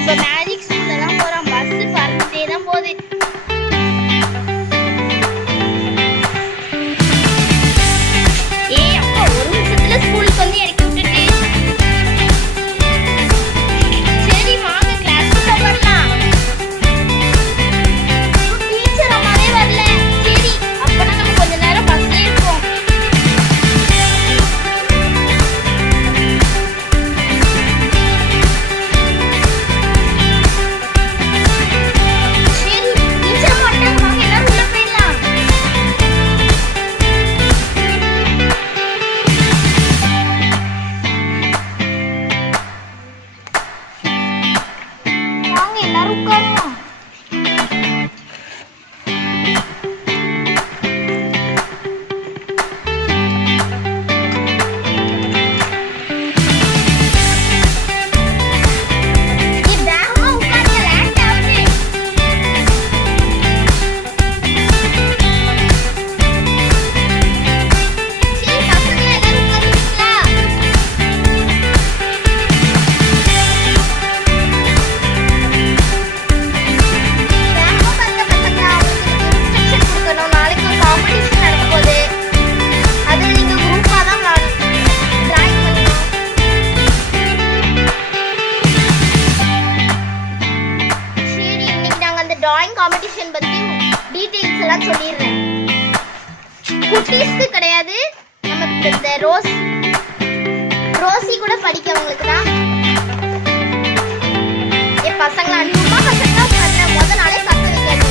இப்ப மேஜிக் ஸ்கூல்ல தான் போறோம். பஸ் பறந்துட்டே தான் போகுது. அப்பா ஒரு நிமிஷத்துல ஸ்கூலுக்கு வந்து இறக்கி விட்டுட்டு சரி வாங்க கிளாஸ்க்குள்ள வரலாம். டீச்சர் அம்மாவே வரல. சரி அப்பனா நம்ம கொஞ்ச நேரம் பஸ்ல இருப்போம். டிராயிங் காம்படிஷன் பத்தி டீடைல்ஸ் எல்லாம் சொல்லிடுறேன். குட்டீஸ்க்கு கிடையாது, நம்ம இந்த ரோசி கூட படிக்கிறவங்களுக்கு தான். பசங்களா அனுப்புமா பசங்களா முத நாளே கத்த வைக்காது.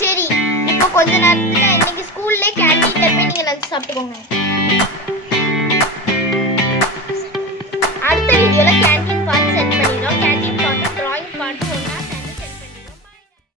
சரி இப்போ கொஞ்ச நேரத்துல இன்னைக்கு ஸ்கூல்ல கேண்டீன்ல போய் நீங்க லஞ்ச் சாப்பிட்டுக்கோங்க.